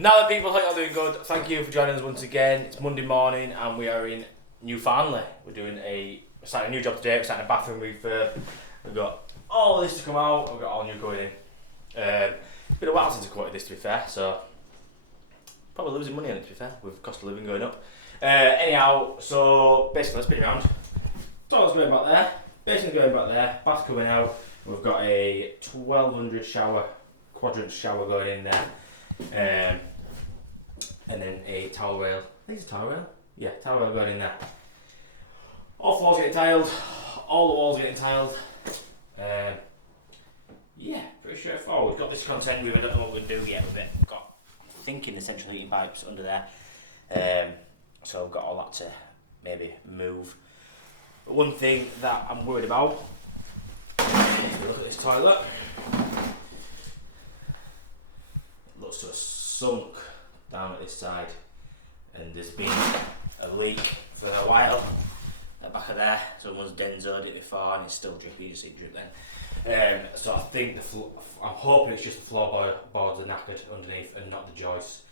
Now that people, hope you're doing good. Thank you for joining us once again. It's Monday morning and we are in New Farnley. We're starting a new job today. We're starting a bathroom refurb. We've got all this to come out. We've got all new going in. It's been a while since I quoted this, to be fair, so probably losing money on it, to be fair, with cost of living going up. Anyhow, so basically let's spin it around. Toilet's going back there, basin's going back there, bath coming out. We've got a 1200 quadrant shower going in there. And then a towel rail. I think it's a towel rail? Yeah, towel rail going in there. All floors getting tiled, all the walls getting tiled. Yeah, pretty straightforward. Got this content with, I don't know what we're going to do yet with it. We've got, I'm thinking, the central heating pipes under there. So I've got all that to maybe move. But one thing that I'm worried about, look at this toilet. It looks to have sunk down at this side, and there's been a leak for a while at the back of there. Someone's denzoed it before and it's still drippy, you see drip then. So I think I'm hoping it's just the floorboards are knackered underneath and not the joists.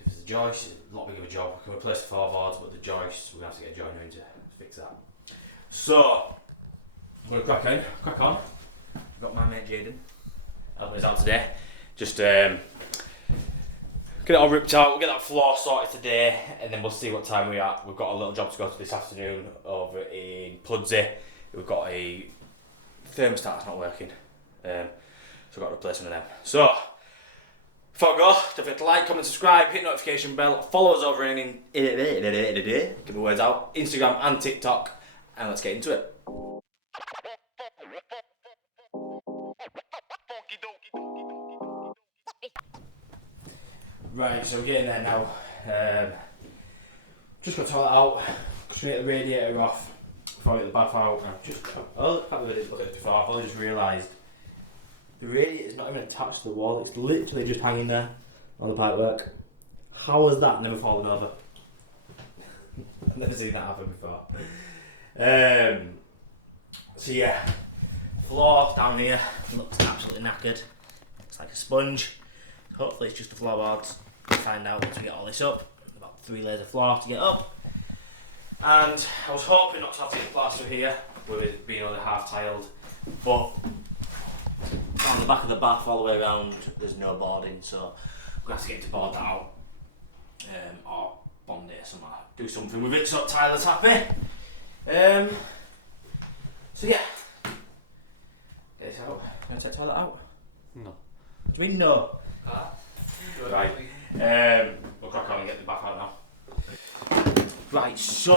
If it's the joists, it's a lot bigger of a job. We can replace the floorboards, but the joists, we're going to have to get a joiner in to fix that. So, I'm going to crack on. I've got my mate Jaden helping us out today. Just get it all ripped out, we'll get that floor sorted today, and then we'll see what time we're at. We've got a little job to go to this afternoon over in Pudsey. We've got a thermostat that's not working, so I've got to replace one of them. So, before I go, don't forget to like, comment, subscribe, hit the notification bell, follow us over in give me words out, Instagram and TikTok, and let's get into it. Right, so we're getting there now. Just got the toilet out, straight the radiator off before I get the bath out. I can't believe I didn't look at it before. I've only just realised the radiator's not even attached to the wall, it's literally just hanging there on the pipework. How has that never fallen over? I've never seen that happen before. So yeah, floor down here looks absolutely knackered. Looks like a sponge. Hopefully it's just the floorboards. We'll find out once we get all this up. About 3 layers of floor to get up. And I was hoping not to have to get plaster here with it being only half tiled, but on the back of the bath all the way around there's no boarding, so we're going to have to get to board that out, or bond it somehow, do something with it so Tyler's happy. So yeah, get this out. Can I take the toilet out? No. What do you mean no? Right, we'll crack on and get the bath out now. Right, so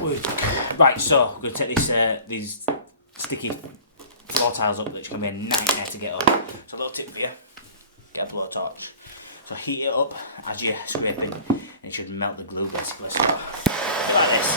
we're going to take these sticky floor tiles up, which can be a nightmare to get up. So a little tip for you, get a blowtorch. So heat it up as you're scraping, and it should melt the glue basically. So like this.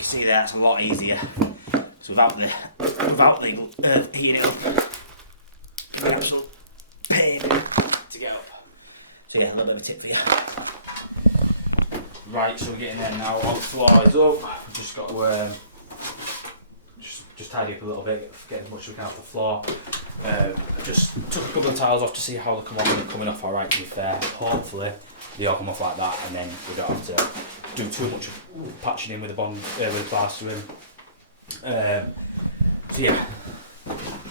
See, that's a lot easier. So without the heating it up, the actual pain to get up. So yeah, a little bit of a tip for you. Right, so we're getting there now. All the floor is up. Just got to just tidy up a little bit, get as much as we can off the floor. Just took a couple of tiles off to see how they come off, and they're coming off alright, to be fair. Hopefully they all come off like that, and then we don't have to do too much patching in with the plastering. So yeah,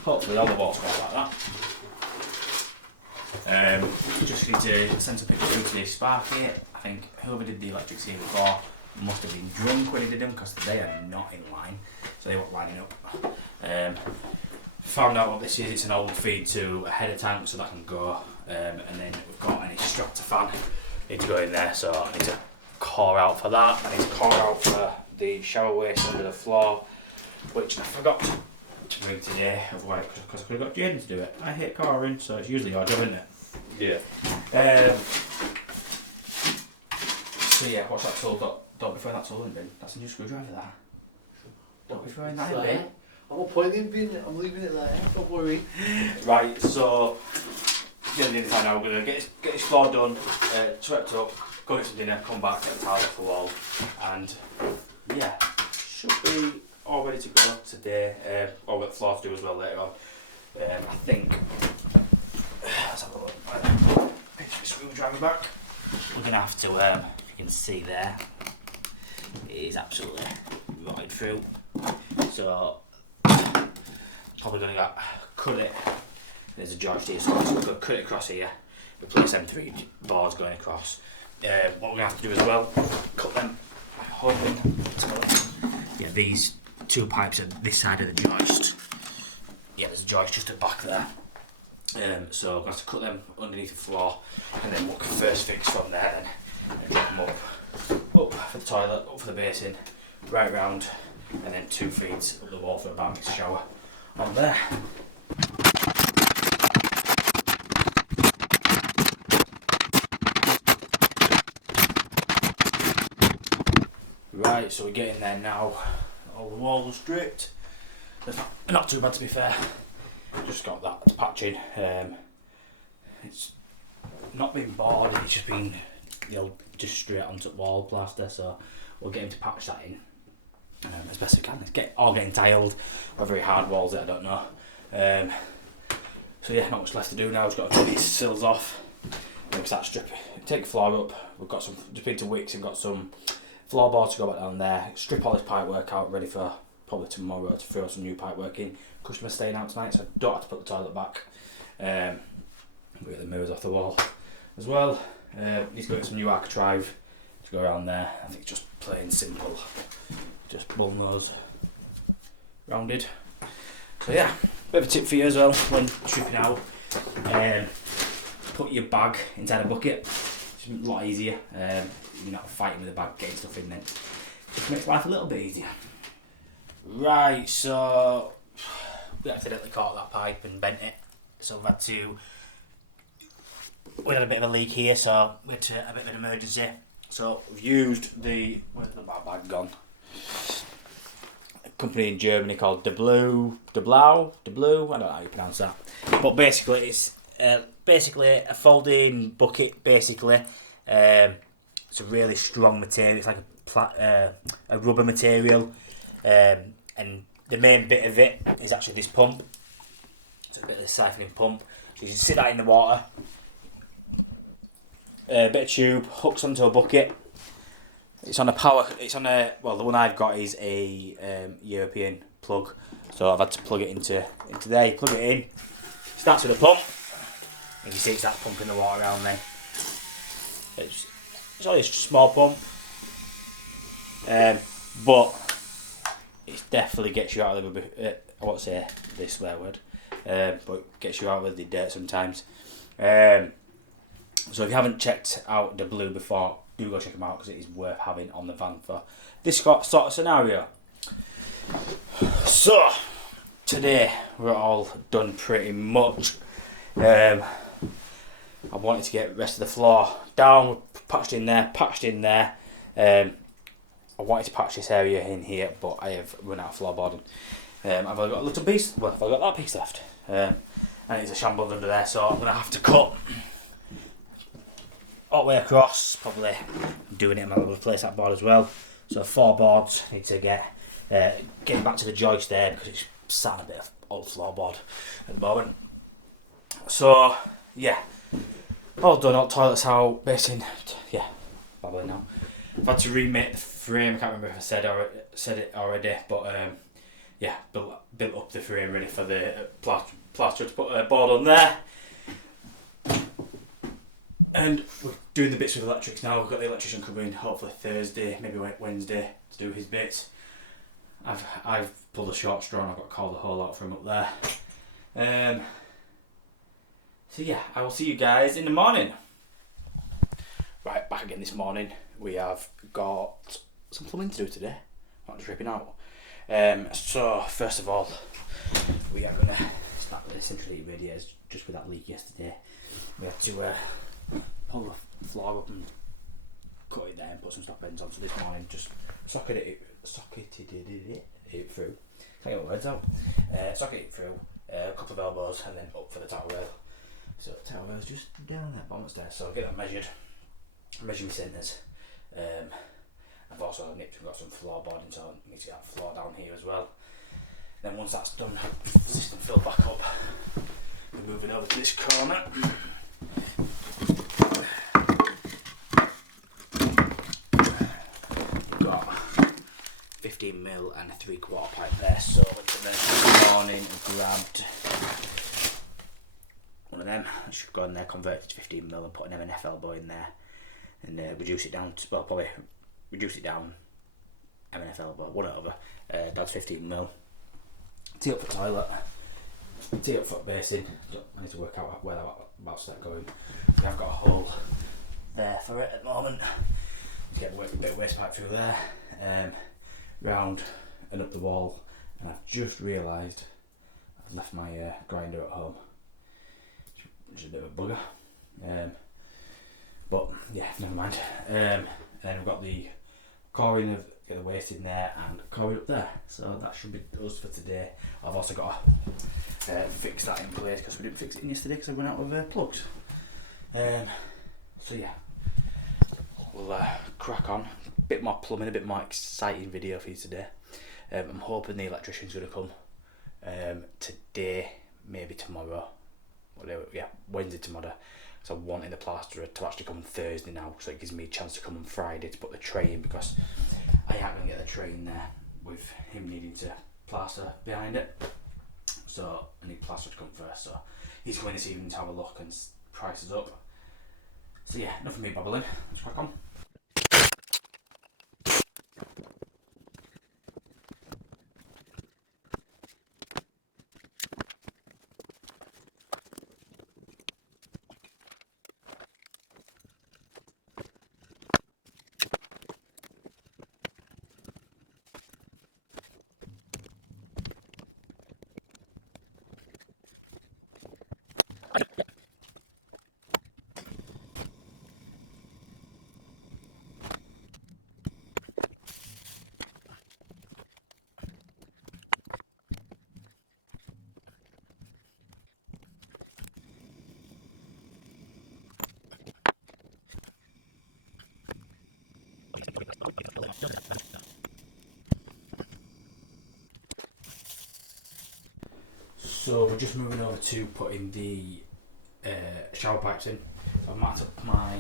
hopefully all the walls go like that. Just need to send some pictures through to the Sparky. I think whoever did the electrics here before must have been drunk when he did them, because they are not in line, so they weren't lining up. found out what this is. It's an old feed to a header tank, so that can go. And then we've got an extractor fan. Need to go in there, so I need to core out for that. I need to core out for the shower waste under the floor, which I forgot to bring today, otherwise, because I could have got Jaden to do it. I hate coring, so it's usually your job, isn't it? Yeah. So yeah, what's that tool? Don't be throwing that tool in the bin. That's a new screwdriver there. Don't be throwing that in the bin. I'm not putting it in the bin, I'm leaving it there, don't worry. Right, so the other time now we're going to get this floor done, swept up, go get some dinner, come back, get the tile off the wall, and yeah, should be all ready to go today. I've got the floor to do as well later on. I think, let's have a look, pitch the screwdriver back. We're going to have to, you can see there, it is absolutely rotted through, so probably going to cut it. There's a joist here, so I'm going to cut it across here, replace them 3 boards going across. What we're going to have to do as well, cut them open. Yeah, these 2 pipes are this side of the joist. Yeah, there's a joist just at the back there. So I'm going to have to cut them underneath the floor, and then we'll first fix from there then, and drop them up for the toilet, up for the basin, right round, and then 2 feet up the wall for a bath shower on there. Right, so we're getting there now. All the walls stripped. It's not too bad, to be fair. Just got that to patch in. It's not been boarded, it's just been, just straight onto wall plaster. So we'll get him to patch that in as best we can. It's getting tiled. Or very hard walls, I don't know. So yeah, not much left to do now. Just got to cut these sills off. And we'll start stripping. Take the floor up. We've got some just been to Wicks and got some floorboards to go back down there. Strip all this pipe work out, ready for probably tomorrow to throw some new pipe work in. Customer's staying out tonight, so I don't have to put the toilet back. We get the mirrors off the wall as well. Need to go get some new architrave to go around there. I think it's just plain simple. Just bung those rounded. So yeah, bit of a tip for you as well when stripping out. Put your bag inside a bucket. It's a lot easier. You're not fighting with the bag, getting stuff in there. Just makes life a little bit easier. Right, so we accidentally caught that pipe and bent it. So we had a bit of a leak here, so we had a bit of an emergency. So we've used where's the bag gone? A company in Germany called De Blue, I don't know how you pronounce that. But basically it's a folding bucket, basically. It's a really strong material, it's like a rubber material. And the main bit of it is actually this pump. It's a bit of a siphoning pump. So you can sit that in the water. A bit of tube, hooks onto a bucket. The one I've got is a European plug. So I've had to plug it into there. You plug it in, starts with a pump. And you see it's that pumping the water around then. It's only a small pump. But it definitely gets you out of the I won't say this swear word, but gets you out of the dirt sometimes. So if you haven't checked out the Blue before, do go check them out because it is worth having on the van for this sort of scenario. So today we're all done pretty much. I wanted to get the rest of the floor down, patched in there. I wanted to patch this area in here, but I have run out of floorboarding. I've only got a little piece, I've got that piece left. And it's a shambles under there, so I'm going to have to cut all the way across, probably doing it, I'm going to replace that board as well. So 4 boards, need to getting back to the joist there because it's sat on a bit of old floorboard at the moment. So yeah, all done, all toilets out, basin, yeah, babbling now. I've had to remake the frame, I can't remember if I said it already, but yeah, built up the frame ready for the plaster to put a board on there. And we're doing the bits with electrics now. We've got the electrician coming hopefully Thursday, maybe Wednesday to do his bits. I've pulled a short straw and I've got to call the hole out from up there. So yeah, I will see you guys in the morning. Right, back again this morning. We have got some plumbing to do today. Not just ripping out. So first of all, we are gonna start with the central heating radiators just with that leak yesterday. We had to pull the floor up and cut it there and put some stop ends on. So this morning just socketed it through. Can't get my words out. Socketed it through, a couple of elbows and then up for the tower rail. So the tower rail is just down that bottom stairs. So I'll get that measured, measure my centres. I've also nipped and got some floorboarding, so I need to get that floor down here as well. Then once that's done, the system filled back up, we're moving over to this corner. We've got 15mm and a 3/4 pipe there, so this morning I grabbed one of them. I should go in there, convert it to 15mm and put an M&F elbow in there and reduce it down to, well, probably reduce it down, M&F elbow, whatever. Dad's 15mm. Tee up for toilet, tee up foot basin. I need to work out where about to start going. I've got a hole there for it at the moment. Need to get a bit of waste pipe through there, round and up the wall. And I've just realised I've left my grinder at home, which is a bit of a bugger. But yeah, never mind. And then we've got the coring of get the waste in there and coring up there. So that should be us for today. I've also got to fix that in place because we didn't fix it in yesterday because I went out of plugs. So yeah, we'll crack on. A bit more plumbing, a bit more exciting video for you today. I'm hoping the electrician's going to come today, maybe tomorrow. Yeah, Wednesday tomorrow. So I'm wanting the plasterer to actually come on Thursday now, so it gives me a chance to come on Friday to put the tray in, because I ain't going to get the tray in there with him needing to plaster behind it. So I need plaster to come first. So he's coming this evening to have a look and price us up. So yeah, enough of me babbling. Let's crack on. So we're just moving over to putting the shower pipes in. So I've marked up my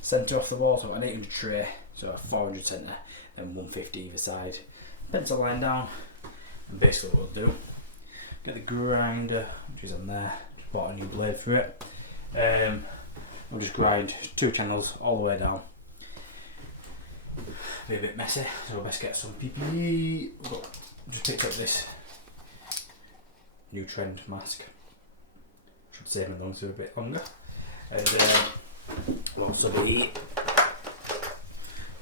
centre off the wall, so I've got an 800 tray, so a 400 centre, and 150 either side. Pencil line down, and basically what we'll do, get the grinder, which is on there, just bought a new blade for it. We'll just grind 2 channels all the way down. Be a bit messy, so we'll best get some PPE. Just picked up this new trend mask. Should save my lungs for a bit longer. And we'll also be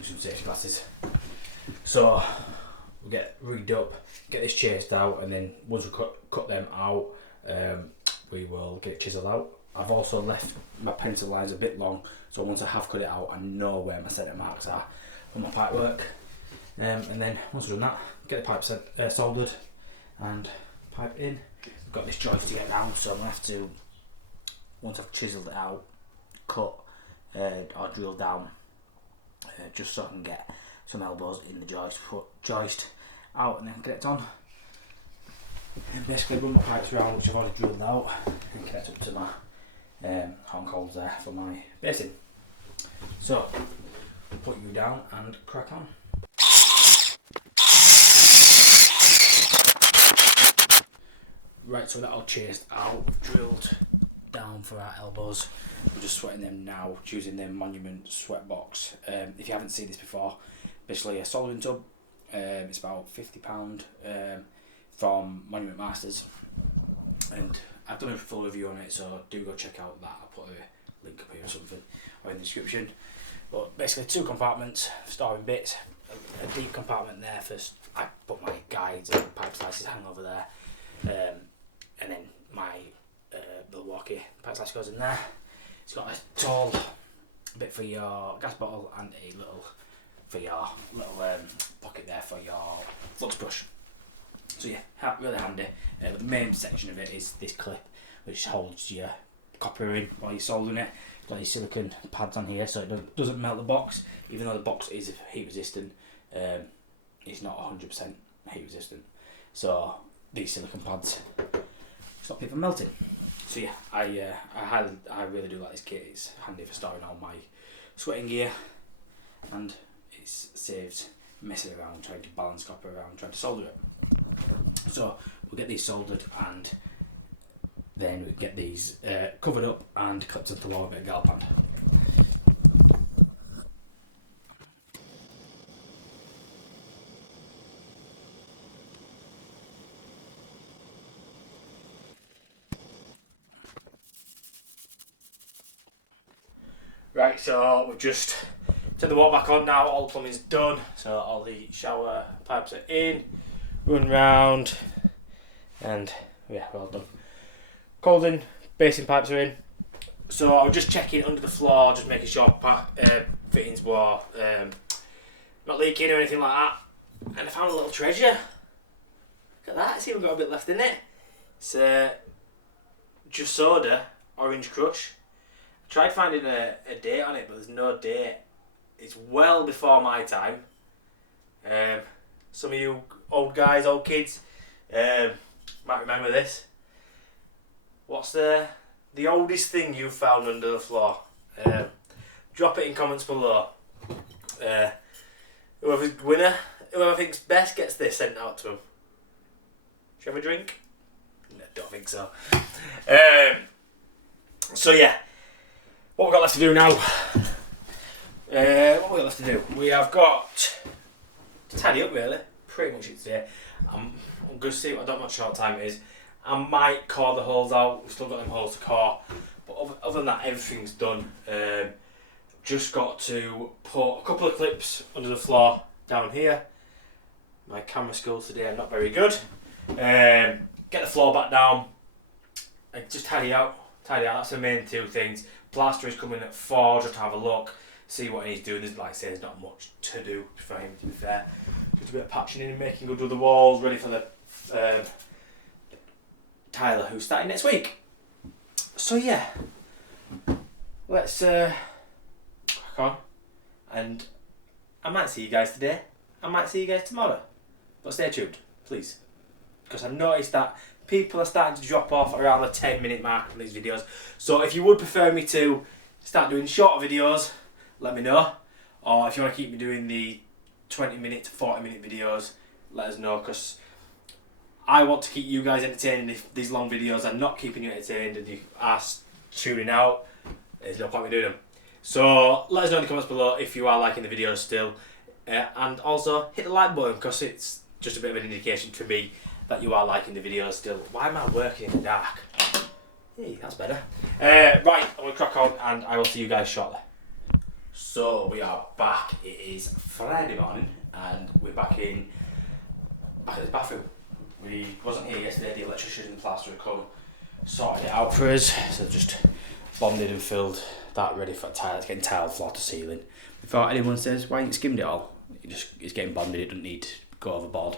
some safety glasses. So we'll get rigged up, get this chased out, and then once we cut them out, we will get it chiseled out. I've also left my pencil lines a bit long, so once I have cut it out, I know where my centre marks are on my pipe work. And then once we've done that, get the pipe soldered and pipe in. I've got this joist to get down, so I'm going to have to, once I've chiselled it out, cut or drill down, just so I can get some elbows in the joist, put joist out and then get it on. And basically run my pipes around, which I've already drilled out, and connect up to my hot and colds there for my basin. So, I'll put you down and crack on. Right, so that all chased out, we've drilled down for our elbows. We're just sweating them now, using the Monument sweat box. If you haven't seen this before, basically a soldering tub. It's about £50 from Monument Masters. and I've done a full review on it, so do go check out that. I'll put a link up here or something, or in the description. But basically 2 compartments for storing bits, a deep compartment there for, I put my guides and pipe slices hang over there, and then my Milwaukee pipe slice goes in there. It's got a tall bit for your gas bottle and a little for your little pocket there for your flux brush. So yeah, really handy. But the main section of it is this clip, which holds your copper in while you're soldering it. It's got these silicone pads on here, so it doesn't melt the box. Even though the box is heat resistant, it's not 100% heat resistant. So these silicone pads stop it from melting. So yeah, I really do like this kit. It's handy for storing all my sweating gear, and it saves messing around trying to balance copper around trying to solder it. So we'll get these soldered, and then we get these covered up and clipped into the wall with a bit of galband. Right, so we've just turned the water back on now, all the plumbing's done, so all the shower pipes are in, run round, and yeah, we're all done. Colding, basin pipes are in, so I was just checking under the floor, just making sure fittings were not leaking or anything like that, and I found a little treasure. Look at that, it's even got a bit left in it. It's just soda, orange crush. Tried finding a date on it, but there's no date. It's well before my time. Some of you old guys, old kids, might remember this. What's the oldest thing you've found under the floor? Drop it in comments below. Whoever's winner, whoever thinks best gets this sent out to them. Should you have a drink? No, don't think so. So yeah. What we've got left to do now, we have got to tidy up really, pretty much it's there. I'm going to see, I don't know how short time it is. I might core the holes out, we've still got them holes to core, but other than that everything's done. Just got to put a couple of clips under the floor down here. My camera skills today are not very good. Get the floor back down, and just tidy out, that's the main 2 things. Plaster is coming at 4 just to have a look, see what he's doing. There's, like I say, there's not much to do for him, to be fair. Just a bit of patching in and making good with the walls, ready for the Tyler, who's starting next week. So yeah, let's crack on. And I might see you guys today, I might see you guys tomorrow. But stay tuned, please. Because I've noticed that people are starting to drop off around the 10-minute mark on these videos. So if you would prefer me to start doing shorter videos, let me know. Or if you want to keep me doing the 20-minute to 40-minute videos, let us know. Because I want to keep you guys entertained. If these long videos are not keeping you entertained and you are tuning out, there's no point in doing them. So let us know in the comments below if you are liking the videos still. And also hit the like button, because it's just a bit of an indication to me that you are liking the videos still. Why am I working in the dark? Hey, that's better. Right, I'm going to crack on and I will see you guys shortly. So we are back. It is Friday morning and we're back at the bathroom. We wasn't here yesterday. The electrician and the plasterer come, sorted it out for us. So just bonded and filled that, ready for tile. It's getting tiled floor to ceiling. Before anyone says, why ain't you skimmed it all? It's getting bonded, it doesn't need to go overboard.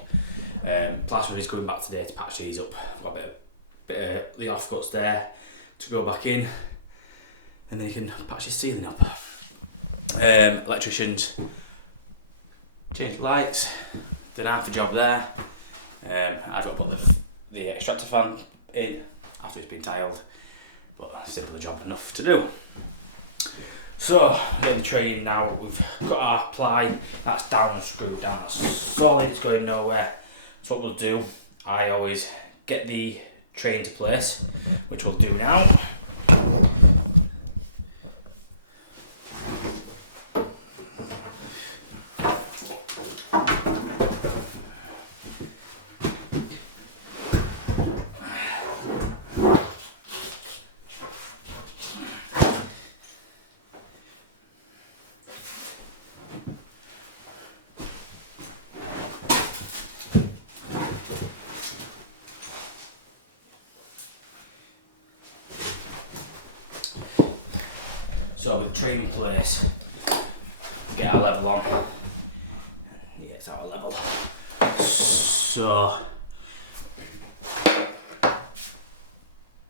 Plasterer is coming back today to patch these up. Got a bit of the offcuts there to go back in, and then you can patch his ceiling up. Electricians changed the lights, did half a job there. I've got to put the extractor fan in after it's been tiled, but simple job enough to do. So, getting the tray in now. We've got our ply, that's down and screwed down, that's solid, it's going nowhere. So what we'll do, I always get the tray into place, which we'll do now. So with the tray in place, get our level on. Yeah, it's our level. So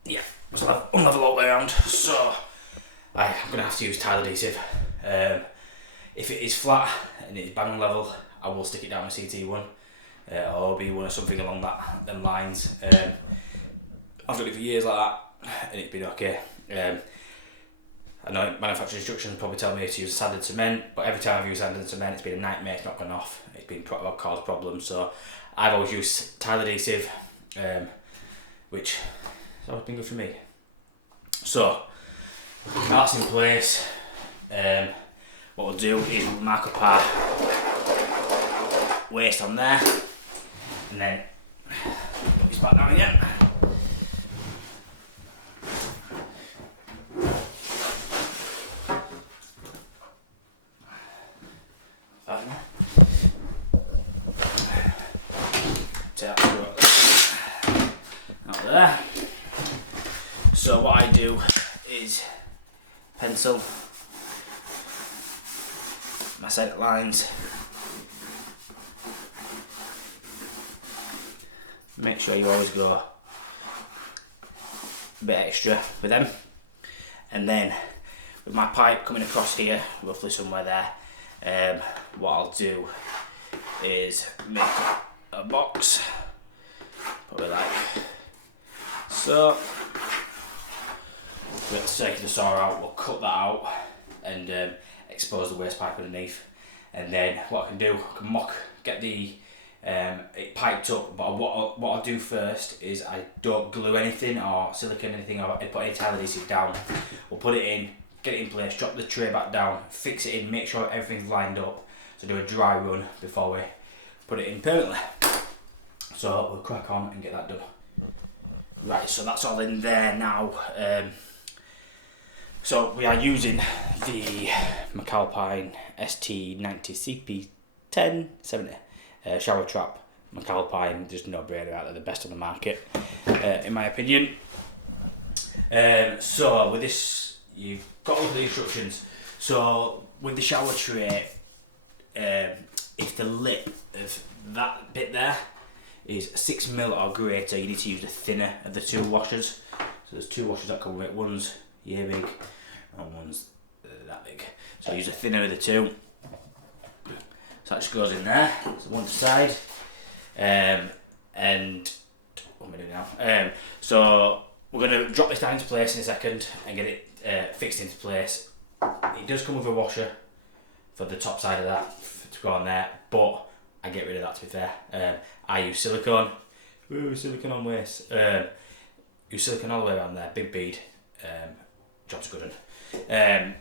yeah, so I've unlevel all the way around. So I'm gonna have to use tile adhesive. If it is flat and it's bang on level, I will stick it down with CT1 or B1 or something along them lines. I've done it for years like that, and it's been okay. I know manufacturer instructions probably tell me to use sanded cement, but every time I've used sanded cement, it's been a nightmare. It's not gone off. It's been caused problems. So I've always used tile adhesive, which has always been good for me. So now that's in place. What we'll do is we'll mark up our waste on there, and then put this back down again. Take that out there. So what I do is pencil my centre lines. Make sure you always go a bit extra with them, and then with my pipe coming across here, roughly somewhere there, what I'll do is make a box, probably like so. We'll get the circular saw out, we'll cut that out and expose the waste pipe underneath, and then what I can do, I can get the it piped up, but what I'll do first is I don't glue anything or silicone anything or put any tile adhesive down. We'll put it in, get it in place, drop the tray back down, fix it in, make sure everything's lined up, so do a dry run before we put it in permanently. So we'll crack on and get that done. Right, so that's all in there now. So we are using the McAlpine ST90 CP1070 shower trap. McAlpine, just no brainer out there, the best on the market, in my opinion. So with this, you've got all the instructions. So with the shower tray, if the lip of that bit there is 6mm or greater, you need to use the thinner of the two washers. So there's two washers that come with it. One's yeah big and one's that big. So use the thinner of the two. So that just goes in there. So one side, and what am I doing now? So we're going to drop this down into place in a second and get it fixed into place. It does come with a washer for the top side of that to go on there, but I get rid of that, to be fair. I use silicone. Ooh, silicone on waste. Use silicone all the way around there, big bead. Job's good one.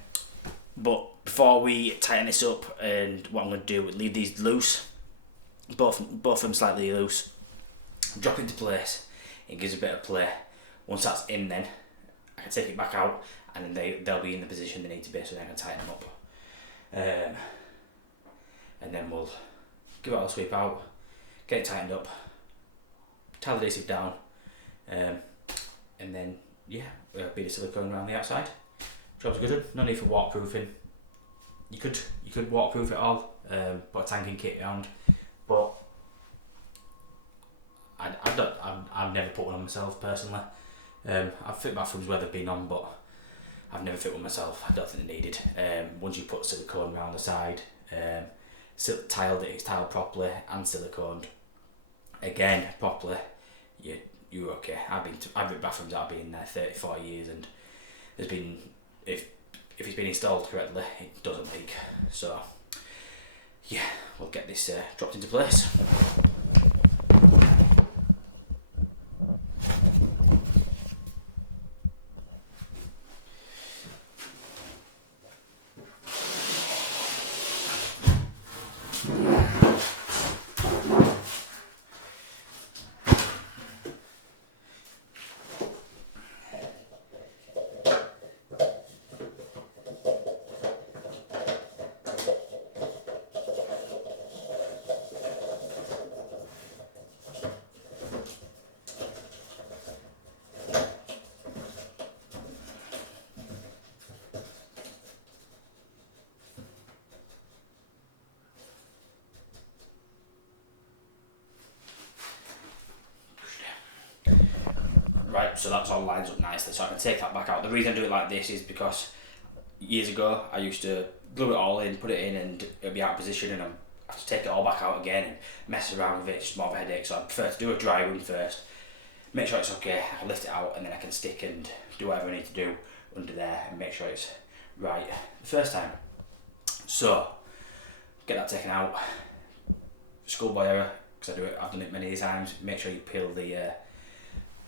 But before we tighten this up, and what I'm going to do is leave these loose, both of them slightly loose, drop it into place. It gives a bit of play. Once that's in, then I can take it back out, and then they'll be in the position they need to be, so then I can tighten them up. And then we'll give it all a sweep out, get it tightened up, tile adhesive down, and then yeah, bead of silicone around the outside. Job's good. No need for waterproofing. You could waterproof it all, put a tanking kit around, but I've never put one on myself personally. I've fit bathrooms where they've been on, but I've never fit one myself. I don't think they're needed. Once you put silicone around the side, it's tiled properly and siliconed again properly, you're okay. I've been bathrooms that have been in there 34 years, and there's been, if it's been installed correctly, it doesn't leak. So yeah, we'll get this dropped into place. so that's all lines up nicely, so I can take that back out. The reason I do it like this is because years ago I used to glue it all in, put it in, and it'll be out of position, and I have to take it all back out again and mess around with it. It's just more of a headache, so I prefer to do a dry run first, make sure it's okay, I can lift it out, and then I can stick and do whatever I need to do under there and make sure it's right the first time. So get that taken out. Schoolboy error, because I've done it many times. Make sure you peel the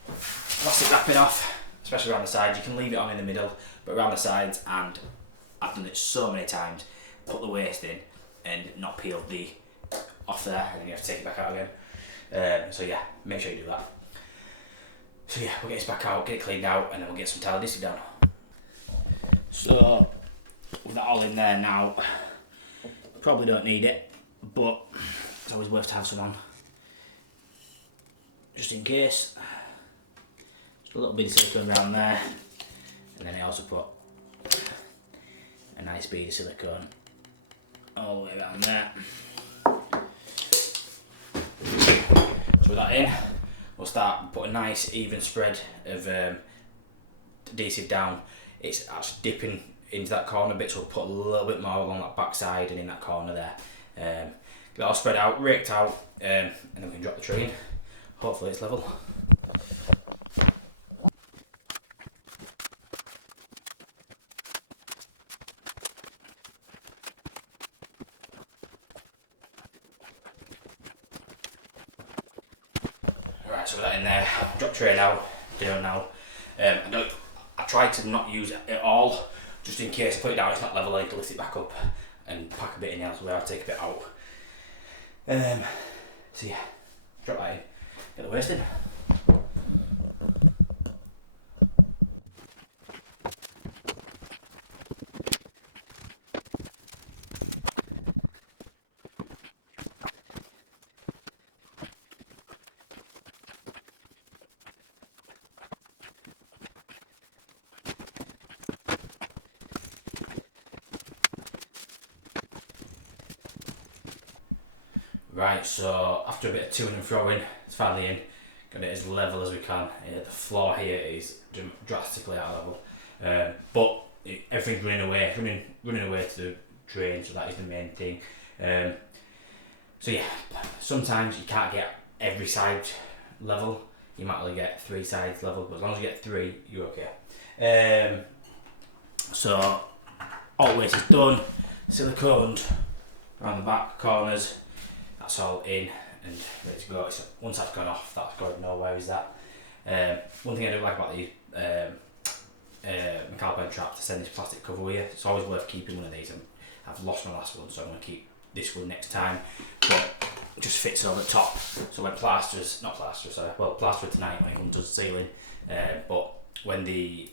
plastic wrapping off, especially around the sides. You can leave it on in the middle, but around the sides, and I've done it so many times, put the waste in and not peel the off there, and then you have to take it back out again. So yeah, make sure you do that. So yeah, we'll get this back out, get it cleaned out, and then we'll get some tile adhesive down. So with that all in there now, probably don't need it, but it's always worth to have some on, just in case. Just a little bit of silicone around there, and then I also put a nice bead of silicone all the way around there. So with that in, we'll start putting a nice even spread of adhesive down. It's actually dipping into that corner bit, so we'll put a little bit more along that back side and in that corner there. Get it all spread out, raked out, and then we can drop the tree in. Hopefully it's level. Right, so with that in there, drop tray now, down now. I try to not use it at all, just in case I put it down, it's not level, I need to lift it back up and pack a bit in elsewhere, I'll take a bit out. So yeah, drop that in, get the waste in. Right, so after a bit of to and froing, it's finally in. Got it as level as we can. The floor here is drastically out of level, but everything's running away to the drain, so that is the main thing. So yeah, sometimes you can't get every side level. You might only get 3 sides level, but as long as you get 3, you're okay. So all the waste is done, siliconed around the back corners. That's all in and ready to go. So once that's gone off, that's going nowhere, is that. One thing I don't like about the McAlpine trap to send this plastic cover with you, it's always worth keeping one of these. I've lost my last one, so I'm going to keep this one next time, but it just fits over the top. So when plaster tonight when it comes to the ceiling, but when the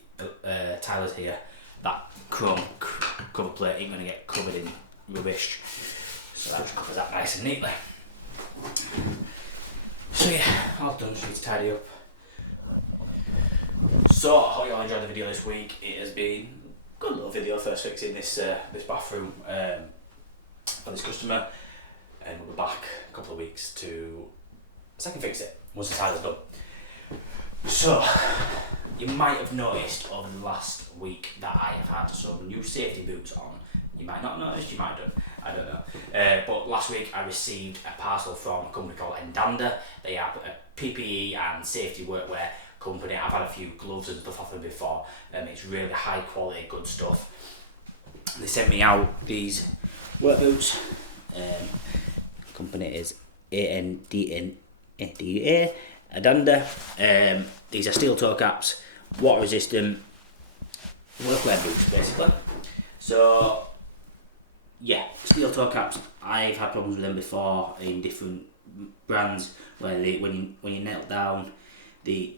tile is here, that chrome cover plate ain't going to get covered in rubbish. So that just covers that nice and neatly. So yeah, all done, just need to tidy up. So I hope you all enjoyed the video this week. It has been a good little video first fixing this bathroom for this customer, and we'll be back a couple of weeks to second fix it once the tile's done. So you might have noticed over the last week that I have had some new safety boots on. You might not have noticed, you might have done, I don't know. But last week I received a parcel from a company called Endanda. They are a PPE and safety workwear company. I've had a few gloves and stuff off them before. It's really high quality, good stuff. They sent me out these work boots. Company is Endanda. These are steel toe caps, water resistant workwear boots basically. So yeah, steel toe caps, I've had problems with them before in different brands where when you nail down the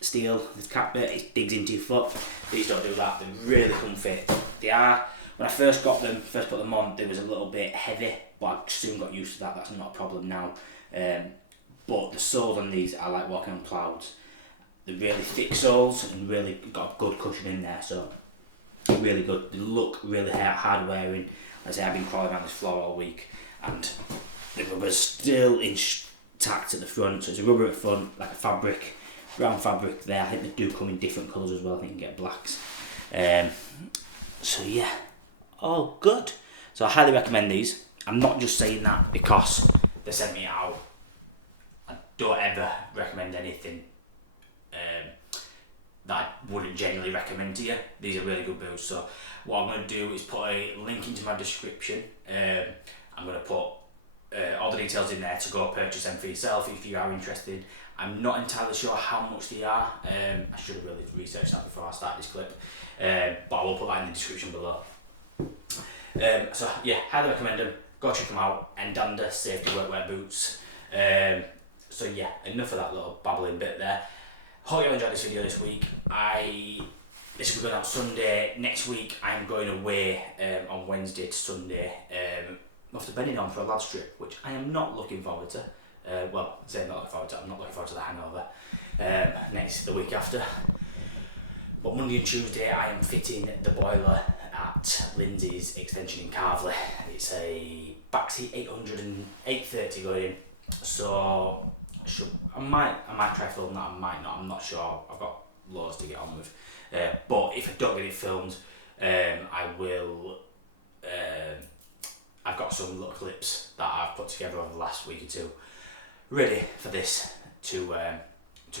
steel, the cap bit, it digs into your foot. These don't do that, they're really comfy. They are, when I first put them on, they was a little bit heavy, but I soon got used to that, that's not a problem now. But the soles on these are like walking on clouds. They're really thick soles and really got a good cushion in there, so really good. They look really hard wearing. As I say, I've been crawling around this floor all week, and the rubber's still intact at the front. So it's a rubber at the front, like a fabric, ground fabric there. I think they do come in different colours as well. I think you can get blacks. So yeah, all good. So I highly recommend these. I'm not just saying that because they sent me out. I don't ever recommend anything that I wouldn't generally recommend to you. These are really good boots. So what I'm going to do is put a link into my description. I'm going to put all the details in there to go purchase them for yourself if you are interested. I'm not entirely sure how much they are. I should have really researched that before I start this clip. But I will put that in the description below. So yeah, highly recommend them. Go check them out. Endander safety workwear boots. So yeah, enough of that little babbling bit there. Hope you enjoyed this video this week. This will be going out Sunday. Next week I'm going away on Wednesday to Sunday. Off to Benidorm for a lads trip, which I am not looking forward to. Well, I'm saying not looking forward to. I'm not looking forward to the hangover. The week after. But Monday and Tuesday I am fitting the boiler at Lindsay's extension in Carvely. It's a Baxi 800 and 830 going in. So I might try film that, I might not, I'm not sure. I've got loads to get on with. But if I don't get it filmed, I will. I've got some little clips that I've put together over the last week or two, ready for this to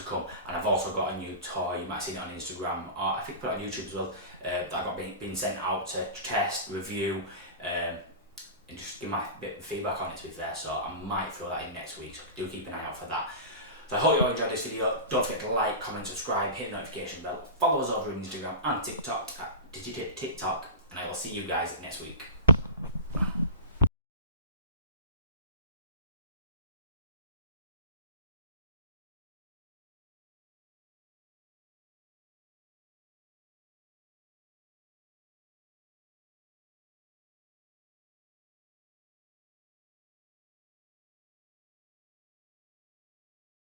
come. And I've also got a new toy. You might have seen it on Instagram, or I think I put it on YouTube as well. That I got being sent out to test, review, and just give my bit of feedback on it. To be fair, so I might throw that in next week. So do keep an eye out for that. So I hope you all enjoyed this video. Don't forget to like, comment, subscribe, hit the notification bell. Follow us over on Instagram and TikTok at TikTok, and I will see you guys next week.